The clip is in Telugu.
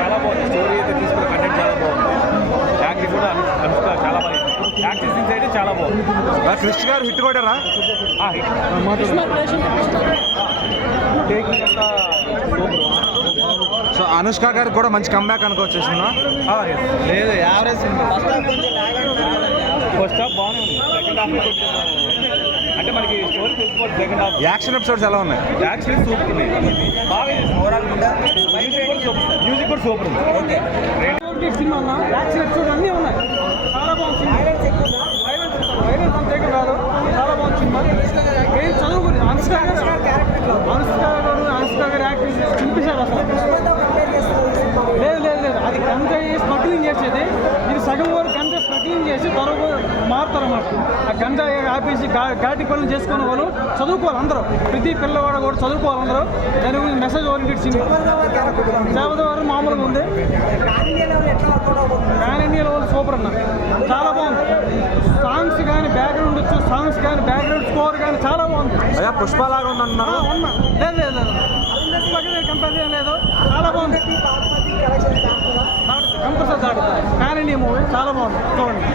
చాలా బాగుంది. స్టోరీ అయితే తీసుకున్న కంటెంట్ చాలా బాగుంది. యాక్టింగ్ కూడా అనుష్క చాలా బాగుంది. యాక్టింగ్ సీన్స్ అయితే చాలా బాగుంది. క్రిష్ గారు హిట్ కొట్టారా? సో అనుష్క గారికి కూడా మంచి కంబ్యాక్ అనుకోవచ్చేసిందా? లేదు, యావరేజ్. ఫస్ట్ హాఫ్ బాగానే ఉంది. సెకండ్ హాఫ్ అంటే మనకి స్టోరీ తెలుసుకోవాలి. సెకండ్ హాఫ్ యాక్షన్ ఎపిసోడ్స్ ఎలా ఉన్నాయి? యాక్చువల్లీ సూపర్ ఉంది. బాగా మ్యూజిక్ కూడా సూపర్ ఉంది. ఓకే, సినిమా అన్న యాక్షన్ ఎపిసోడ్ అన్నీ ఉన్నాయి. చాలా బాగుంది. వైలెన్స్ అంతే కాదు, చాలా బాగుంది సినిమా. ఏం చదువుకుని అనుష్క గారు యాక్టింగ్ చూపించారు అసలు. లేదు లేదు లేదు, అది గంట స్మగ్లింగ్ చేసేది. ఇది సగం వరకు గంట స్మగ్లింగ్ చేసి త్వరగా మారుతారన్నమాట. ఆ గంట ఆపేసి ఘాటి పనులు చేసుకునే వాళ్ళు చదువుకోవాలి అందరూ. ప్రతి పిల్లవాడు కూడా చదువుకోవాలి అందరూ. దాని గురించి మెసేజ్ ఓరియంటెడ్ సినిమా. దేవదవారు మామూలుగా ఉంది. ప్యాన్ ఇండియా లెవెల్ సూపర్ అన్న, చాలా బాగుంది. సాంగ్స్ కానీ బ్యాక్గ్రౌండ్ వచ్చు, సాంగ్స్ కానీ బ్యాక్గ్రౌండ్ స్కోర్ కానీ చాలా బాగుంది. అయ్యా పుష్పలాగా ఉందన్నారు. ఉన్నా లేదు లేదు లేదు, కంపేర్ చేయడం లేదు, చాలా బాగుంది. కంపల్సరీ దాడుతుంది. ప్యాన్ ఇండియా మూవీ చాలా బాగుంది, చూడండి.